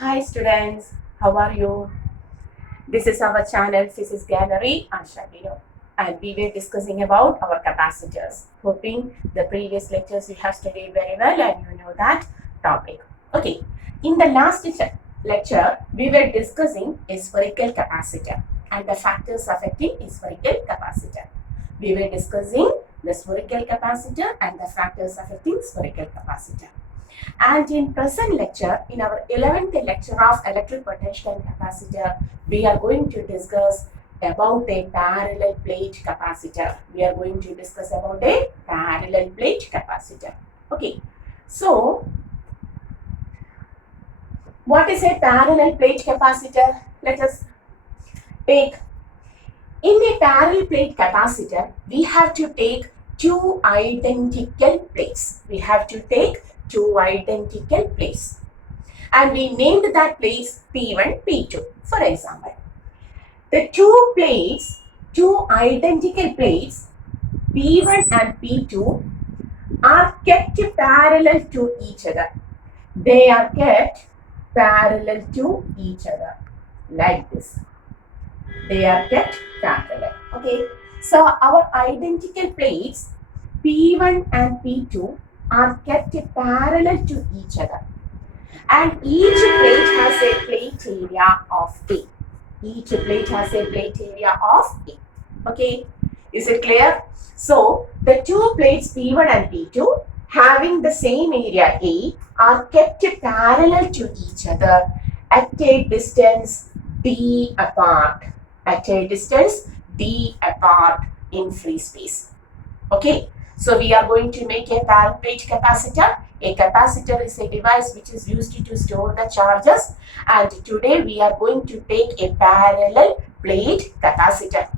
Hi students, how are you? This is our channel Physics Gallery, Asha Video, and we were discussing about our capacitors. Hoping the previous lectures you have studied very well and you know that topic. Okay, in the last lecture, we were discussing a spherical capacitor and the factors affecting a spherical capacitor. We were discussing the spherical capacitor and the factors affecting spherical capacitor. And in present lecture, in our 11th lecture of electric potential and capacitor, we are going to discuss about a parallel plate capacitor. We are going to discuss about a parallel plate capacitor. Okay, so what is a parallel plate capacitor? Let us take. In a parallel plate capacitor, we have to take two identical plates. We have to take two identical plates. And we named that plates P1, P2. For example, the two identical plates, P1 and P2, are kept parallel to each other. They are kept parallel to each other, like this. They are kept parallel. Okay. So our identical plates P1 and P2 are kept parallel to each other. And each plate has a plate area of A. Each plate has a plate area of A. Okay. Is it clear? So the two plates P1 and P2 having the same area A are kept parallel to each other at a distance d apart. At a distance d apart in free space. Okay. So we are going to make a parallel plate capacitor. A capacitor is a device which is used to store the charges, and today we are going to take a parallel plate capacitor.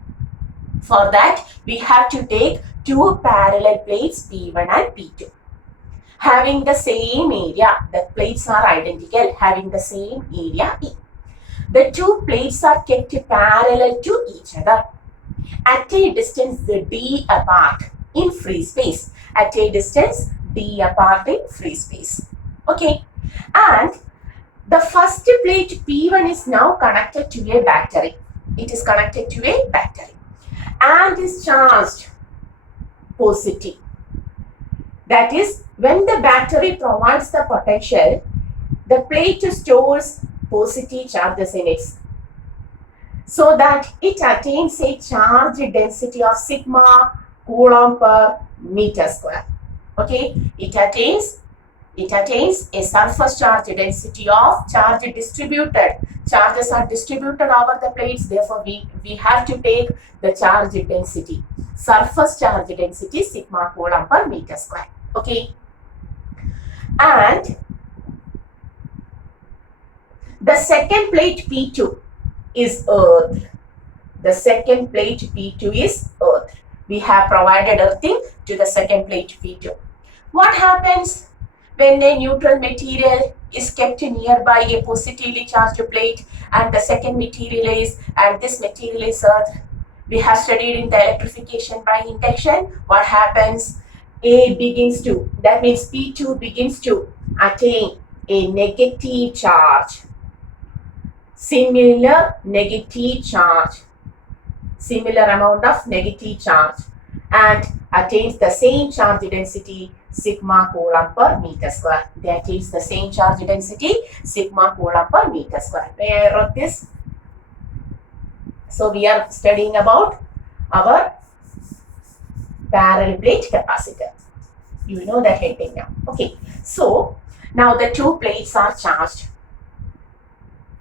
For that, we have to take two parallel plates P1 and P2 having the same area. The plates are identical, having the same area E. The two plates are kept parallel to each other at a distance d apart in free space. At a distance d apart in free space. Okay. And the first plate P1 is now connected to a battery. It is connected to a battery and is charged positive. That is, when the battery provides the potential, the plate stores positive charges in it, so that it attains a charge density of sigma coulomb per meter square. Okay, it attains a surface charge density of charge distributed. Charges are distributed over the plates, therefore we have to take the charge density. Surface charge density sigma coulomb per meter square. Okay, and the second plate P2 is earth. The second plate P2 is earth. We have provided earthing to the second plate P2. What happens when a neutral material is kept nearby a positively charged plate and the second material is, and this material is earth? We have studied in the electrification by induction. What happens? A begins to, that means P2 begins to attain a negative charge. Similar negative charge. Similar amount of negative charge and attains the same charge density sigma coulomb per meter square. They attains the same charge density sigma coulomb per meter square. May I wrote this? So we are studying about our parallel plate capacitor. You know the heading now. Okay. So now the two plates are charged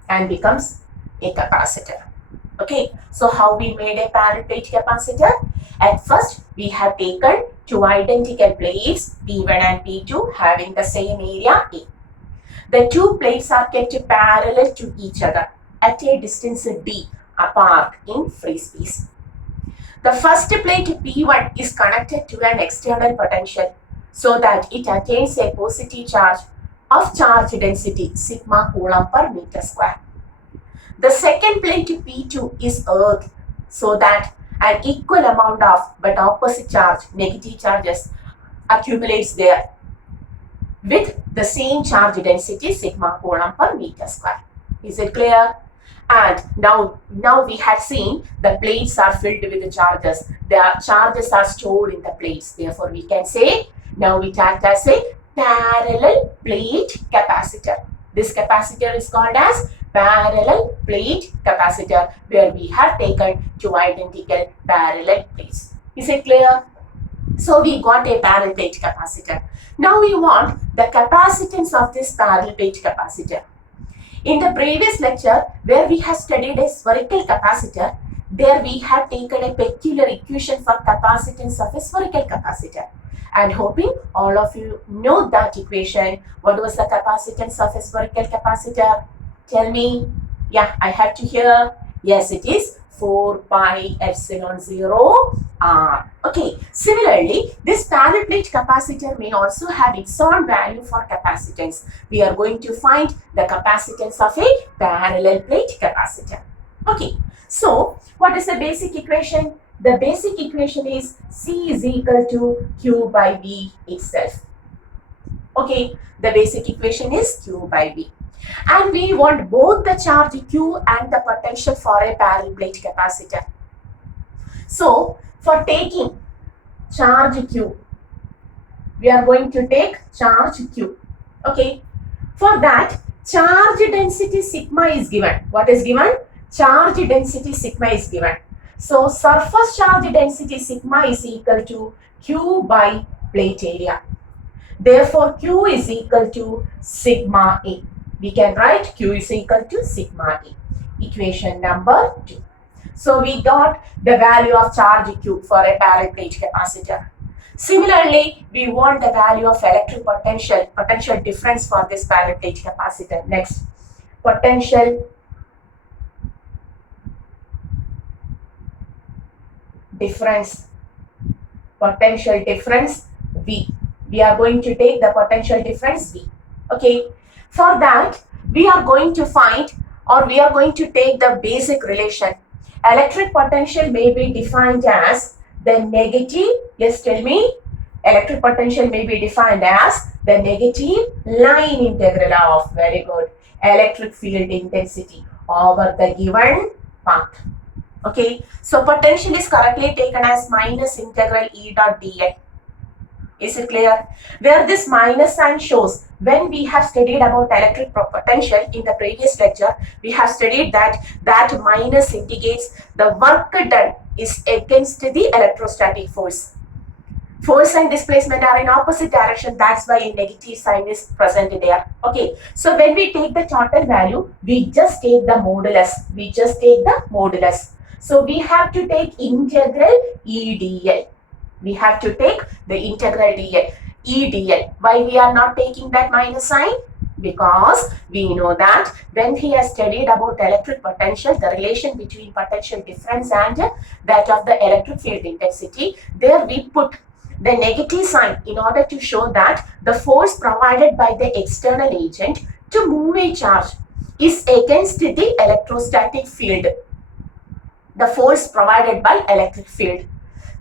and becomes a capacitor. Okay, so how we made a parallel plate capacitor? At first, we have taken two identical plates P1 and P2 having the same area A. The two plates are kept parallel to each other at a distance d apart in free space. The first plate P1 is connected to an external potential so that it attains a positive charge of charge density sigma coulomb per meter square. The second plate P2 is earth so that an equal amount of but opposite charge, negative charges, accumulates there. with the same charge density sigma coulomb per meter square. Is it clear? And now we have seen the plates are filled with the charges. The charges are stored in the plates. Therefore, we can say now it acts as a parallel plate capacitor. This capacitor is called as parallel plate capacitor, where we have taken two identical parallel plates. Is it clear? So we got a parallel plate capacitor. Now we want the capacitance of this parallel plate capacitor. In the previous lecture, where we have studied a spherical capacitor, there we have taken a peculiar equation for capacitance of a spherical capacitor. And hoping all of you know that equation. What was the capacitance of a spherical capacitor? Tell me. Yeah, I have to hear. Yes, it is 4 pi epsilon 0 R. Okay, similarly, this parallel plate capacitor may also have its own value for capacitance. We are going to find the capacitance of a parallel plate capacitor. Okay, so what is the basic equation? The basic equation is C is equal to Q by V itself. Okay, the basic equation is Q by V. And we want both the charge Q and the potential for a parallel plate capacitor. So, for taking charge Q, we are going to take charge Q. Okay, for that, charge density sigma is given. What is given? Charge density sigma is given. So, surface charge density sigma is equal to Q by plate area. Therefore, Q is equal to sigma A. We can write Q is equal to sigma A. Equation number 2. So, we got the value of charge Q for a parallel plate capacitor. Similarly, we want the value of electric potential difference for this parallel plate capacitor. Next, potential difference V. We are going to take the potential difference V. Okay, for that we are going to find, or we are going to take the basic relation. Electric potential may be defined as the negative, yes, tell me. Electric potential may be defined as the negative line integral of, very good, electric field intensity over the given path. Okay, so potential is correctly taken as minus integral E dot dl. Is it clear? Where this minus sign shows, when we have studied about electric potential in the previous lecture, we have studied that minus indicates the work done is against the electrostatic force. Force and displacement are in opposite direction. That's why a negative sign is present there. Okay. So when we take the total value, we just take the modulus. So we have to take integral EDL. We have to take the integral EDL. Why we are not taking that minus sign? Because we know that when we have studied about electric potential, the relation between potential difference and that of the electric field intensity, there we put the negative sign in order to show that the force provided by the external agent to move a charge is against the electrostatic field. The force provided by electric field.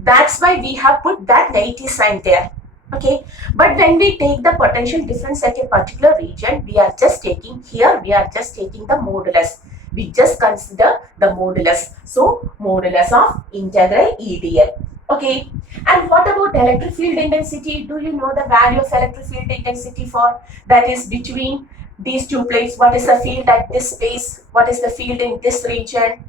That's why we have put that negative sign there. Okay, but when we take the potential difference at a particular region, we are just taking the modulus. We just consider the modulus. So, modulus of integral EDL. Okay, and what about electric field intensity? Do you know the value of electric field intensity for, that is between these two plates? What is the field at this space? What is the field in this region?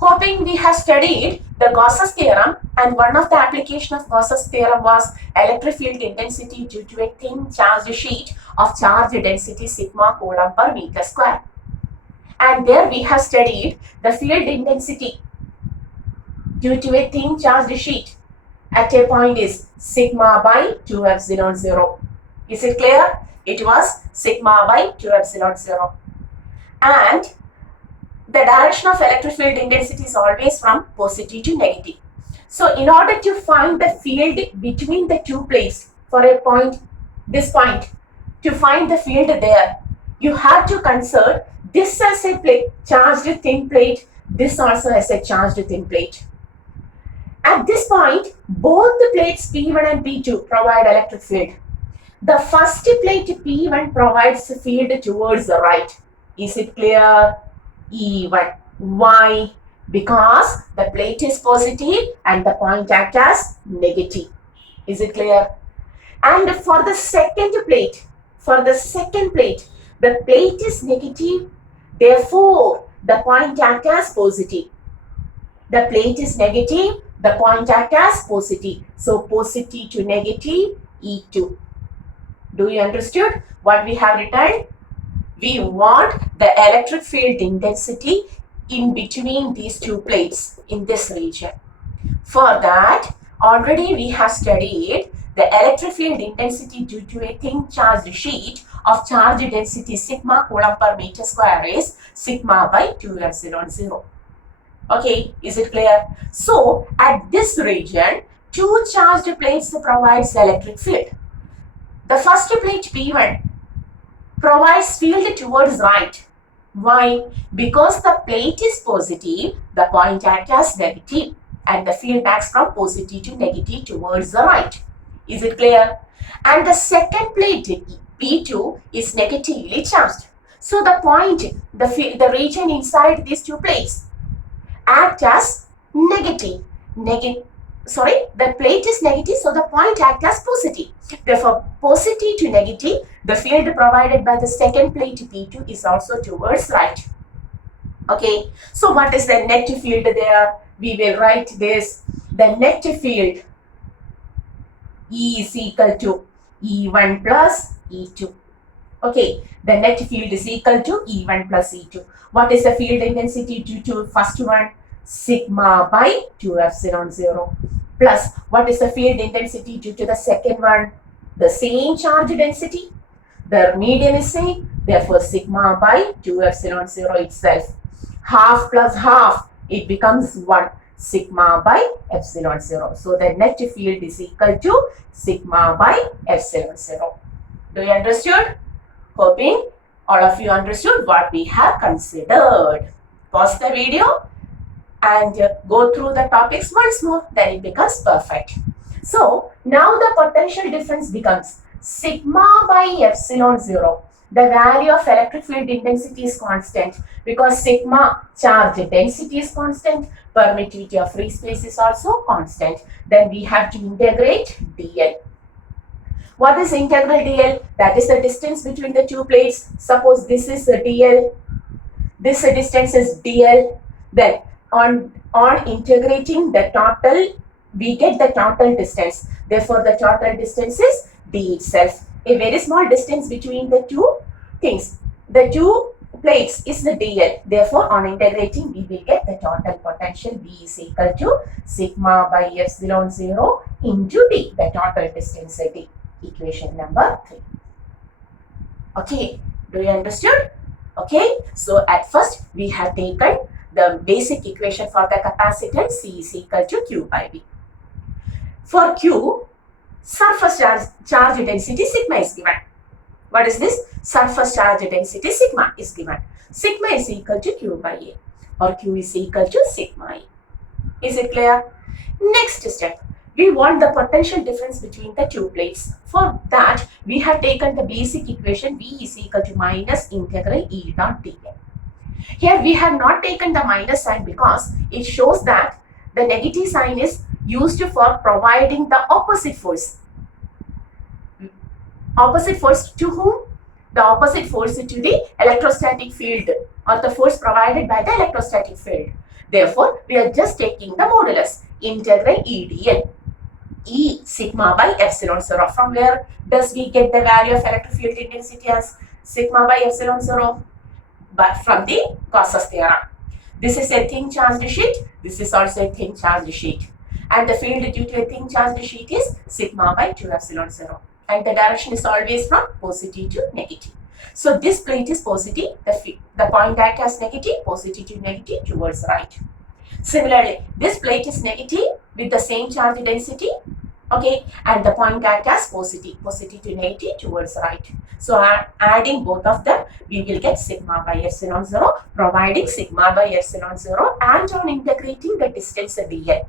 Hoping we have studied the Gauss's theorem, and one of the application of Gauss's theorem was electric field intensity due to a thin charged sheet of charge density sigma coulomb per meter square. And there we have studied the field intensity due to a thin charged sheet at a point is sigma by 2 epsilon 0. Is it clear? It was sigma by 2 epsilon 0. And the direction of electric field intensity is always from positive to negative. So, in order to find the field between the two plates for a point, this point, to find the field there, you have to consider this as a plate, charged thin plate, this also as a charged thin plate. At this point, both the plates P1 and P2 provide electric field. The first plate P1 provides field towards the right. Is it clear? E1. Why? Because the plate is positive and the point acts as negative. Is it clear? And for the second plate, the plate is negative, therefore the point acts as positive. The plate is negative, the point acts as positive. So positive to negative, E2. Do you understood what we have written? We want the electric field intensity in between these two plates in this region. For that, already we have studied the electric field intensity due to a thin charged sheet of charge density sigma coulomb per meter square is sigma by 2 epsilon 0. Okay, is it clear? So, at this region, two charged plates provides electric field. The first plate P1 provides field towards right. Why? Because the plate is positive, the point acts as negative and the field acts from positive to negative towards the right. Is it clear? And the second plate P2 is negatively charged. So the point, the region inside these two plates act as negative. The plate is negative, so the point acts as positive. Therefore, positive to negative, the field provided by the second plate P2 is also towards right. Okay, so what is the net field there? We will write this. The net field E is equal to E1 plus E2. Okay, the net field is equal to E1 plus E2. What is the field intensity due to first one? Sigma by 2 epsilon 0. Plus, what is the field intensity due to the second one? The same charge density. The medium is same. Therefore, sigma by 2 epsilon 0 itself. Half plus half, it becomes 1. Sigma by epsilon 0. So, the net field is equal to sigma by epsilon 0. Do you understood? Hoping all of you understood what we have considered. Pause the video and go through the topics once more, then it becomes perfect. So, now the potential difference becomes sigma by epsilon 0. The value of electric field intensity is constant because sigma charge density is constant, permittivity of free space is also constant. Then we have to integrate dl. What is integral dl? That is the distance between the two plates. Suppose this is the dl, this distance is dl. Then on integrating the total, we get the total distance. Therefore, the total distance is d itself. A very small distance between the two things. The two plates is the dl. Therefore, on integrating, we will get the total potential V is equal to sigma by epsilon 0 into d, the total distance d. Equation number 3. Okay, do you understood? Okay, so at first we have taken the basic equation for the capacitance C is equal to Q by V. For Q, surface charge density sigma is given. What is this? Surface charge density sigma is given. Sigma is equal to Q by A or Q is equal to sigma A. Is it clear? Next step. We want the potential difference between the two plates. For that, we have taken the basic equation V is equal to minus integral E dot dl. Here we have not taken the minus sign because it shows that the negative sign is used for providing the opposite force. Opposite force to whom? The opposite force to the electrostatic field or the force provided by the electrostatic field. Therefore, we are just taking the modulus integral E dl. E sigma by epsilon 0. From where does we get the value of electric field intensity as sigma by epsilon 0? But from the Gauss's theorem. This is a thin charged sheet. This is also a thin charged sheet. And the field due to a thin charged sheet is sigma by 2 epsilon 0. And the direction is always from positive to negative. So this plate is positive. The point acts as negative, positive to negative towards right. Similarly, this plate is negative with the same charge density, okay, and the point acts as positive, positive to negative towards right. So adding both of them, we will get sigma by epsilon 0, providing sigma by epsilon 0 and on integrating the distance dl.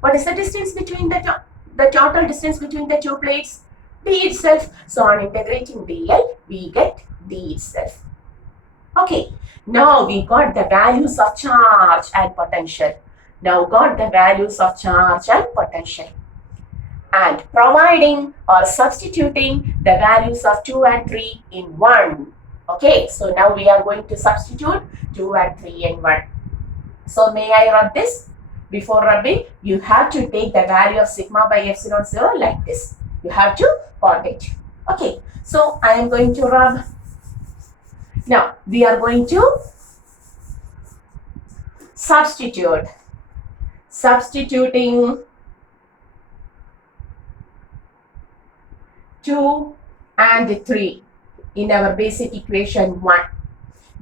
What is the distance between the total distance between the two plates? D itself. So on integrating dl, we get D itself. Okay, now we got the values of charge and potential. Now got the values of charge and potential. And providing or substituting the values of 2 and 3 in 1. Okay, so now we are going to substitute 2 and 3 in 1. So may I rub this? Before rubbing, you have to take the value of sigma by epsilon 0 like this. You have to plot it. Okay, so I am going to rub. Now we are going to substitute. Substituting 2 and 3 in our basic equation 1.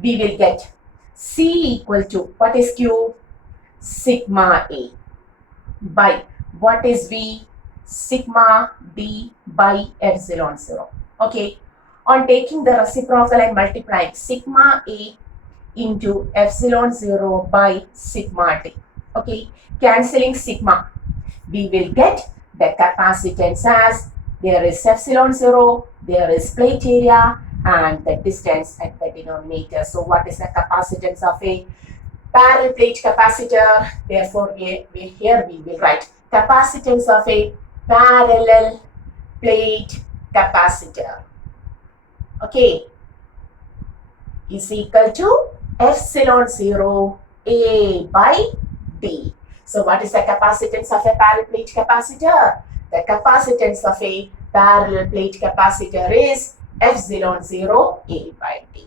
We will get C equal to, what is Q? Sigma A by, what is V? Sigma D by epsilon 0. Okay, on taking the reciprocal and multiplying sigma A into epsilon 0 by sigma D. Okay, cancelling sigma, we will get the capacitance as, there is epsilon 0, there is plate area, and the distance at the denominator. So what is the capacitance of a parallel plate capacitor? Therefore, here we will write capacitance of a parallel plate capacitor. Okay, is equal to epsilon 0 A by D. So what is the capacitance of a parallel plate capacitor? The capacitance of a parallel plate capacitor is epsilon 0 A by D.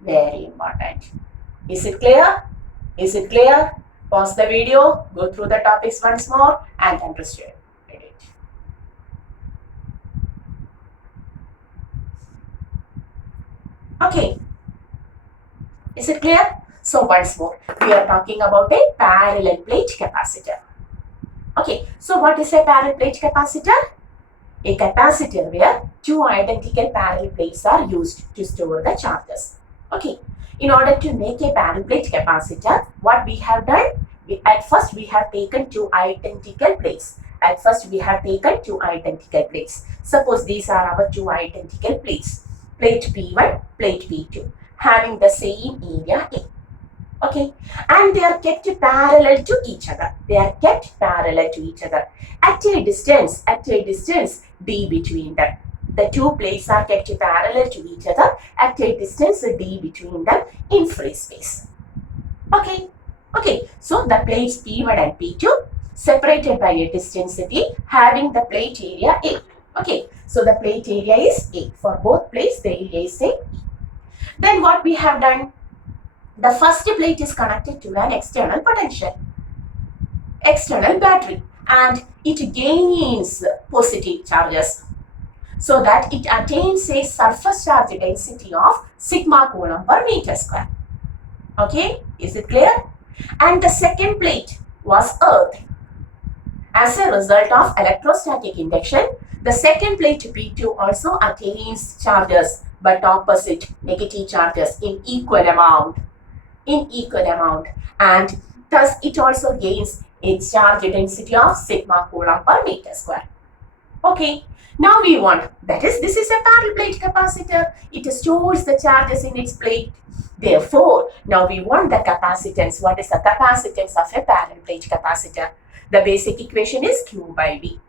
Very important. Is it clear? Is it clear? Pause the video, go through the topics once more and understand it. Okay. Is it clear? So once more, we are talking about a parallel plate capacitor. Okay, so what is a parallel plate capacitor? A capacitor where two identical parallel plates are used to store the charges. Okay, in order to make a parallel plate capacitor, what we have done? At first we have taken two identical plates. Suppose these are our two identical plates. Plate P1, plate P2, having the same area A. Okay, and they are kept parallel to each other. At a distance D between them. The two plates are kept parallel to each other at a distance D between them in free space. Okay, so the plates P1 and P2 separated by a distance D, having the plate area A. Okay, so the plate area is A. For both plates, the area is A. Then what we have done? The first plate is connected to an external potential, external battery, and it gains positive charges so that it attains a surface charge density of sigma coulomb per meter square. Okay, is it clear? And the second plate was earth. As a result of electrostatic induction, the second plate P2 also attains charges, but opposite, negative charges in equal amount, and thus it also gains a charge density of sigma coulomb per meter square. Okay, now we want, that is, this is a parallel plate capacitor. It stores the charges in its plate. Therefore, now we want the capacitance. What is the capacitance of a parallel plate capacitor? The basic equation is Q by V.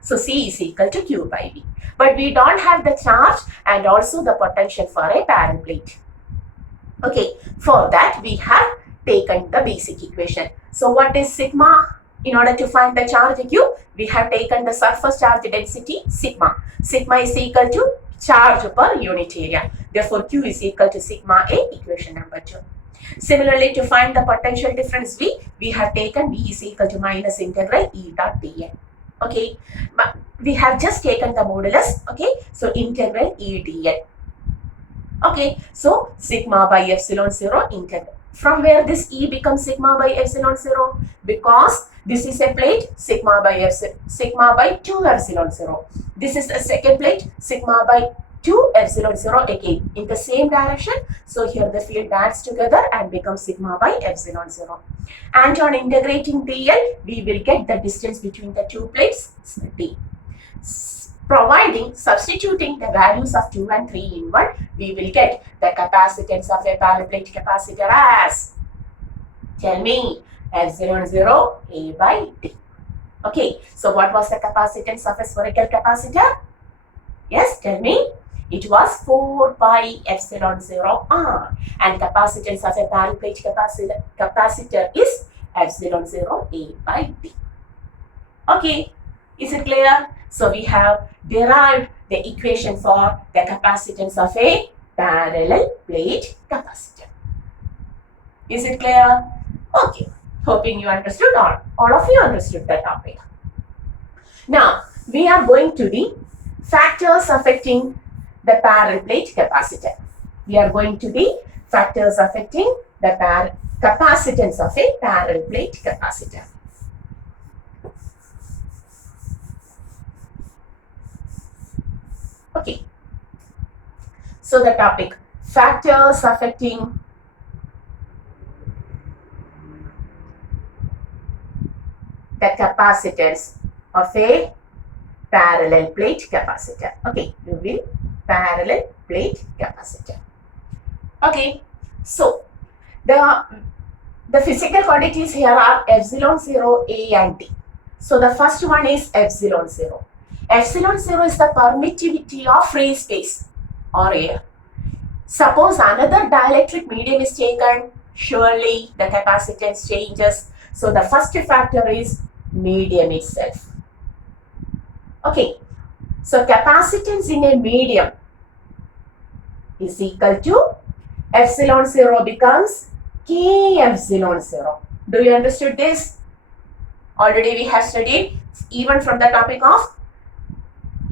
So C is equal to Q by V. But we don't have the charge and also the potential for a parallel plate. Okay, for that we have taken the basic equation. So what is sigma? In order to find the charge Q, we have taken the surface charge density sigma. Sigma is equal to charge per unit area. Therefore, Q is equal to sigma A, equation number 2. Similarly, to find the potential difference V, we have taken V is equal to minus integral E dot dl. Okay, we have just taken the modulus. Okay, so integral E dl. Okay, so sigma by epsilon 0 integral. From where this E becomes sigma by epsilon 0? Because this is a plate, sigma by 2 epsilon 0. This is a second plate, sigma by 2 epsilon 0 again in the same direction. So here the field adds together and becomes sigma by epsilon 0. And on integrating dl, we will get the distance between the two plates, d. Providing, substituting the values of 2 and 3 in 1, we will get the capacitance of a parallel plate capacitor as, tell me, epsilon 0 A by D. Okay, so what was the capacitance of a spherical capacitor? Yes, tell me. It was 4 pi epsilon 0 R, and capacitance of a parallel plate capacitor is epsilon 0 A by D. Okay, is it clear? So we have derived the equation for the capacitance of a parallel plate capacitor. Is it clear? Okay, hoping you understood, or all of you understood the topic. Now, we are going to the factors affecting the parallel plate capacitor. We are going to the factors affecting the capacitance of a parallel plate capacitor. Okay. So the topic, factors affecting the capacitance of a parallel plate capacitor. Okay, you will parallel plate capacitor. Okay, so the physical quantities here are epsilon 0, A and D. So the first one is epsilon 0. Epsilon 0 is the permittivity of free space or air. Suppose another dielectric medium is taken, surely the capacitance changes. So the first factor is medium itself. Okay, so capacitance in a medium is equal to epsilon 0 becomes K epsilon 0. Do you understood this? Already we have studied even from the topic of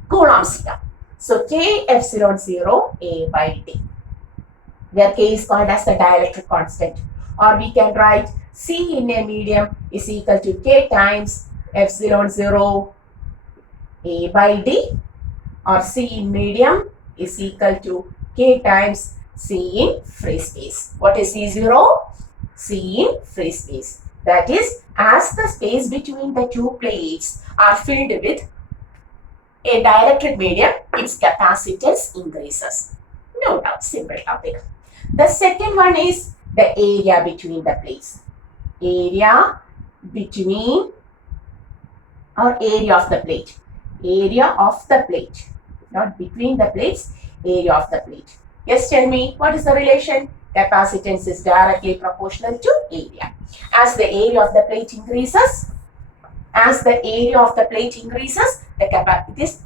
Coulomb's law. So K epsilon 0 A by D, where K is called as the dielectric constant, or we can write C in a medium is equal to K times epsilon 0 A by D, or C in medium is equal to K times C in free space. What is C0? C in free space. That is, as the space between the two plates are filled with a dielectric medium, its capacitance increases. No doubt, simple topic. The second one is the area between the plates. Area between, or area of the plate. Area of the plate, not between the plates, area of the plate. Yes, tell me, what is the relation? Capacitance is directly proportional to area. As the area of the plate increases, it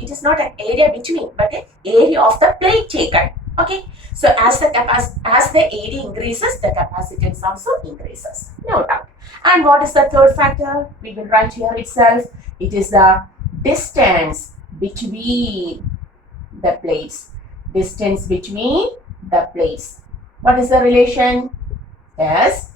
is not an area between, but an area of the plate taken. Okay, so as the area increases, the capacitance also increases. No doubt. And what is the third factor? We will write here itself. It is the distance between the plates. Distance between the plates. What is the relation? Yes,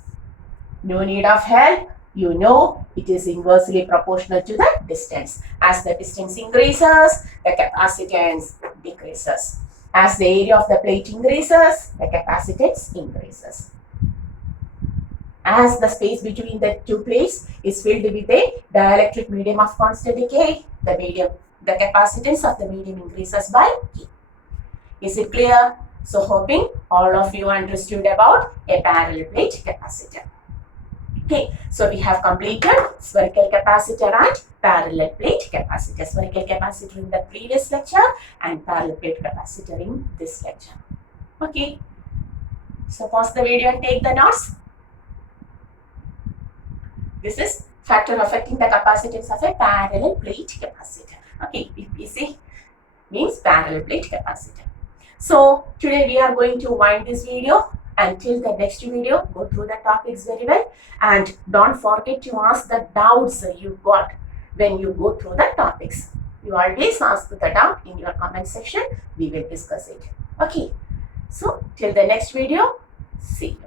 no need of help. You know it is inversely proportional to the distance. As the distance increases, the capacitance decreases. As the area of the plate increases, the capacitance increases. As the space between the two plates is filled with a dielectric medium of constant decay, the capacitance of the medium increases by K. Is it clear? So hoping all of you understood about a parallel plate capacitor. Okay, so we have completed spherical capacitor and parallel plate capacitor. Spherical capacitor in the previous lecture and parallel plate capacitor in this lecture. Okay, so pause the video and take the notes. This is factor affecting the capacitance of a parallel plate capacitor. Okay, PPC means parallel plate capacitor. So today we are going to wind this video. Until the next video, go through the topics very well, and don't forget to ask the doubts you got when you go through the topics. You always ask the doubt in your comment section. We will discuss it. Okay, so till the next video, see you.